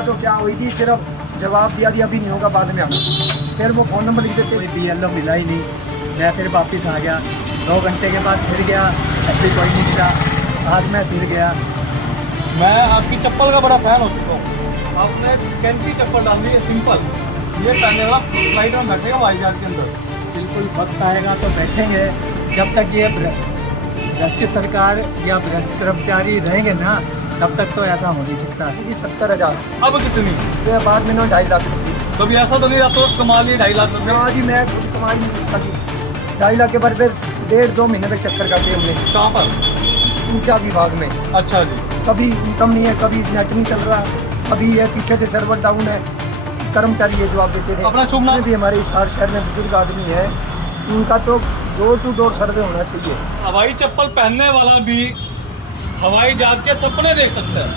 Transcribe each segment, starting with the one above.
तो क्या हुई थी, सिर्फ जवाब दिया अभी नहीं होगा, बाद में आना। फिर वो फ़ोन नंबर लिख देते। कोई BLO मिला ही नहीं। मैं फिर वापस आ गया, 2 घंटे के बाद फिर गया, ऐसे कोई नहीं मिला। आज मैं फिर गया। मैं आपकी चप्पल का बड़ा फैन हो चुका हूँ। आपने कैंची चप्पल डाल दी है सिंपल, ये पहनने वाला फ्लाइट में बैठेगा हवाई जहाज के अंदर। बिल्कुल वक्त आएगा तो बैठेंगे। जब तक ये भ्रष्ट सरकार या भ्रष्ट कर्मचारी रहेंगे ना, तब तक तो ऐसा हो नहीं सकता। जी 70,000। अब कितनी? फिर बाद में 2.5 लाख रुपये। कभी ऐसा तो नहीं रहा तो कमा लिए 2.5 लाख रुपये? हाँ जी, मैं खुद कमा ही नहीं सकता जी। 2.5 लाख के बाद फिर 1.5-2 महीने तक चक्कर काटे हमने। कहाँ पर? ऊर्जा विभाग में। अच्छा जी। कभी इनकम नहीं है, कभी नेट नहीं चल रहा, कभी ये पीछे से सर्वर डाउन है। कर्मचारी ये जवाब देते थे। अपना शुभ नाम? भी हमारे हिसार शहर में बुजुर्ग आदमी है, उनका तो डोर टू डोर सर्वे होना चाहिए। हवाई चप्पल पहनने वाला भी हवाई जहाज के सपने देख सकता है।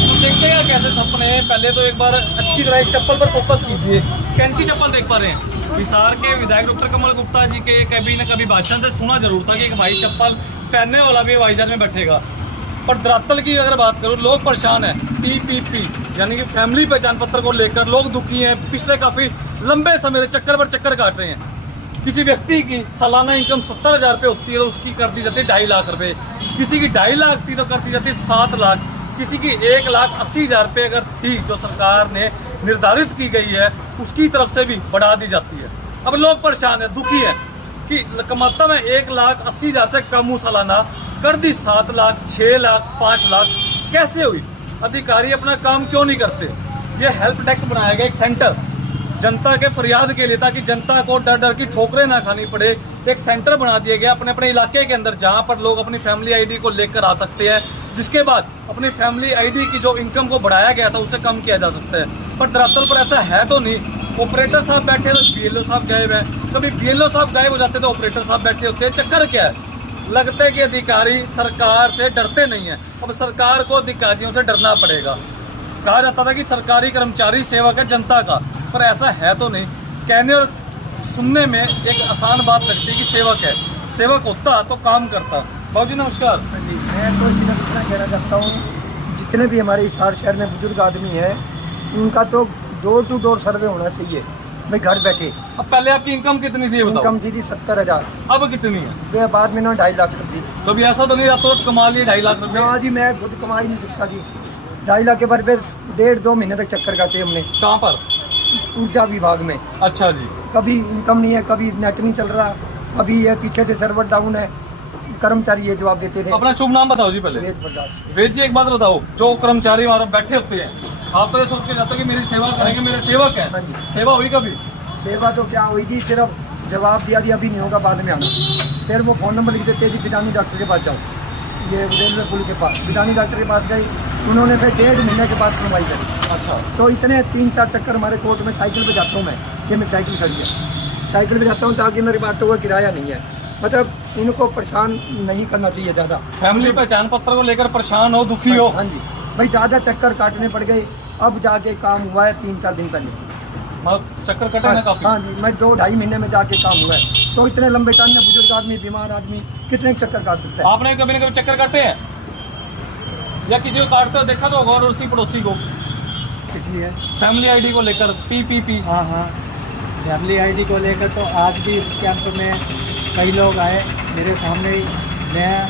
तो देखते हैं कैसे सपने हैं। पहले तो एक बार अच्छी तरह इस चप्पल पर फोकस कीजिए। कैंची चप्पल देख पा रहे हैं। हिसार के विधायक डॉक्टर कमल गुप्ता जी के कभी न कभी भाषण से सुना जरूर था कि एक हवाई चप्पल पहनने वाला भी हवाई जहाज में बैठेगा। पर धरातल की अगर बात करूँ, लोग परेशान हैं। PPP यानी कि फैमिली पहचान पत्र को लेकर लोग दुखी हैं। पिछले काफी लंबे समय से चक्कर पर चक्कर काट रहे हैं। किसी व्यक्ति की सालाना इनकम 70,000 रुपये होती है तो उसकी कर दी जाती है 2.5 लाख रुपए। किसी की 2.5 लाख थी तो कर दी जाती है 7 लाख। किसी की 1,80,000 रुपये अगर थी जो सरकार ने निर्धारित की गई है, उसकी तरफ से भी बढ़ा दी जाती है। अब लोग परेशान है, दुखी है कि कमाता मैं 1,80,000 से कम हूँ सालाना, कर दी 7 लाख, 6 लाख, 5 लाख। कैसे हुई? अधिकारी अपना काम क्यों नहीं करते? ये हेल्प डेस्क बनाया गया एक सेंटर जनता के फरियाद के लिए, ताकि जनता को डर डर की ठोकरें ना खानी पड़े। एक सेंटर बना दिया गया अपने अपने इलाके के अंदर, जहां पर लोग अपनी फैमिली आईडी को लेकर आ सकते हैं, जिसके बाद अपनी फैमिली आईडी की जो इनकम को बढ़ाया गया था उसे कम किया जा सकता है। पर धरातल पर ऐसा है तो नहीं। ऑपरेटर साहब बैठे तो BLO साहब गायब है, कभी BLO साहब गायब हो जाते तो ऑपरेटर साहब बैठे होते हैं। चक्कर क्या है? लगता है कि अधिकारी सरकार से डरते नहीं है। अब सरकार को अधिकारियों से डरना पड़ेगा। कहा जाता था कि सरकारी कर्मचारी सेवक है जनता का, पर ऐसा है तो नहीं। कहने और सुनने में एक आसान बात लगती है कि सेवक है। सेवक होता तो काम करता। बाबू जी नमस्कार। हाँ जी, मैं तो इतना कहना चाहता हूँ, जितने भी हमारे हिसार शहर में बुजुर्ग आदमी है, उनका तो डोर टू डोर सर्वे होना चाहिए भाई, घर बैठे। अब पहले आपकी इनकम कितनी थी बताओ? इनकम थी 70,000। अब कितनी है? फिर बाद में 2.5 लाख कर दी। कभी ऐसा तो नहीं रहा तो कमा लिए 2.5 लाख रुपये? हाँ जी, मैं खुद कमा ही नहीं सकता जी। 2.5 लाख के बाद फिर 1.5-2 महीने तक चक्कर काटे हमने। कहाँ पर? ऊर्जा विभाग में। अच्छा जी। कभी इनकम नहीं है, कभी नेट नहीं चल रहा, कभी ये पीछे से सर्वर डाउन है। कर्मचारी ये जवाब देते थे। अपना शुभ नाम बताओ जी पहले। वेद प्रकाश। वेद जी एक बात बताओ, जो कर्मचारी वहाँ बैठे होते हैं, आप तो ये सोच के जाते हो कि मेरी सेवा करेंगे, मेरे सेवक है। हाँ जी। सेवा हुई कभी? सेवा तो क्या हुई थी, सिर्फ जवाब दिया अभी नहीं होगा, बाद में आना। फिर वो फ़ोन नंबर लिख देते जी, बिदानी डॉक्टर के पास जाओ, ये रेलवे पुल के पास। बिदानी डॉक्टर के पास गए, उन्होंने फिर 1.5 महीने के बाद सुनवाई करी। अच्छा। तो इतने 3-4 चक्कर हमारे कोर्ट में। साइकिल पे जाता हूँ मैं, ये मैं साइकिल खड़ी है, साइकिल पे जाता हूँ ताकि मेरी बातों का किराया नहीं है। मतलब इनको परेशान नहीं करना चाहिए ज़्यादा। फैमिली पहचान पत्र को लेकर परेशान हो, दुखी हो? हाँ जी भाई, ज़्यादा चक्कर काटने पड़ गए। अब जाके काम हुआ है 3-4 दिन पहले। चक्कर कटे ना काफी? हाँ जी, मैं 2-2.5 महीने में जाके काम हुआ है। तो इतने लंबे टाइम में बुजुर्ग आदमी, बीमार आदमी कितने चक्कर काट सकता है? आपने कभी न कभी चक्कर काटे हैं या किसी को काटते हो देखा तो होगा, और उसी पड़ोसी को? इसलिए फैमिली आईडी को लेकर PPP। हाँ हाँ, फैमिली आईडी को लेकर तो आज भी इस कैंप में कई लोग आए मेरे सामने ही। मैं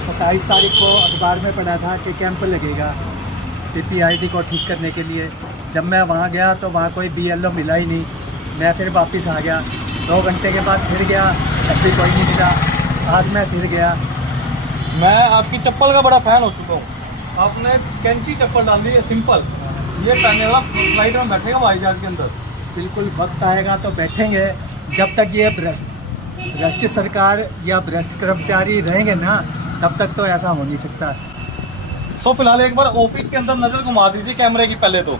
27 तारीख को अखबार में पढ़ा था कि कैंप लगेगा PP आईडी को ठीक करने के लिए। जब मैं वहाँ गया तो वहाँ कोई BLO मिला ही नहीं। मैं फिर वापस आ गया, 2 घंटे के बाद फिर गया, ऐसे कोई नहीं मिला। आज मैं फिर गया। मैं आपकी चप्पल का बड़ा फैन हो चुका हूँ। आपने कैंची चप्पल डाल दी है सिंपल, ये पहनने वाला फ्लाइट में बैठेगा हवाई जहाज के अंदर। बिल्कुल वक्त आएगा तो बैठेंगे। जब तक ये भ्रष्ट सरकार या भ्रष्ट कर्मचारी रहेंगे ना, तब तक तो ऐसा हो नहीं सकता। तो फिलहाल एक बार ऑफिस के अंदर नजर घुमा दीजिए कैमरे की। पहले तो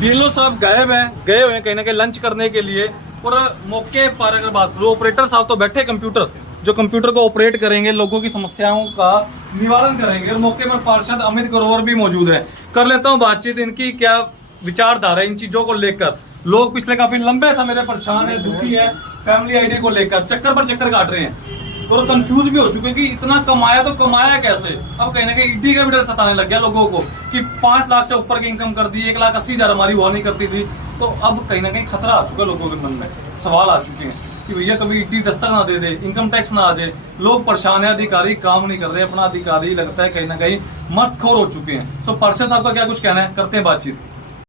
BLO साहब गायब हैं, गए हुए हैं कहीं ना कहीं लंच करने के लिए। और मौके पर अगर बात करूँ, ऑपरेटर साहब तो बैठे कंप्यूटर, जो कंप्यूटर को ऑपरेट करेंगे, लोगों की समस्याओं का निवारण करेंगे। और मौके पर पार्षद अमित ग्रोवर भी मौजूद है। कर लेता हूँ बातचीत, इनकी क्या विचारधारा है इन चीजों को लेकर। लोग पिछले काफी लंबे समय से परेशान है, दुखी है, फैमिली आईडी को लेकर चक्कर पर चक्कर काट रहे हैं। और कंफ्यूज भी हो चुके हैं कि इतना कमाया तो कमाया कैसे। अब कहीं ना कहीं ईडी का भी डर सताने लग गया लोगों को कि 5 लाख से ऊपर की इनकम कर दी, 1,80,000 हमारी हुआ नहीं करती थी। तो अब कहीं ना कहीं खतरा आ चुका है लोगों के मन में, सवाल आ चुके हैं कि भैया कभी ईडी दस्तक ना दे दे, इनकम टैक्स ना आ जाए। लोग परेशान है, अधिकारी काम नहीं कर रहे, अपना अधिकारी लगता है कहीं ना कहीं मस्तखोर हो चुके हैं। सो पार्षद साहब का क्या कुछ कहना है, करते हैं बातचीत।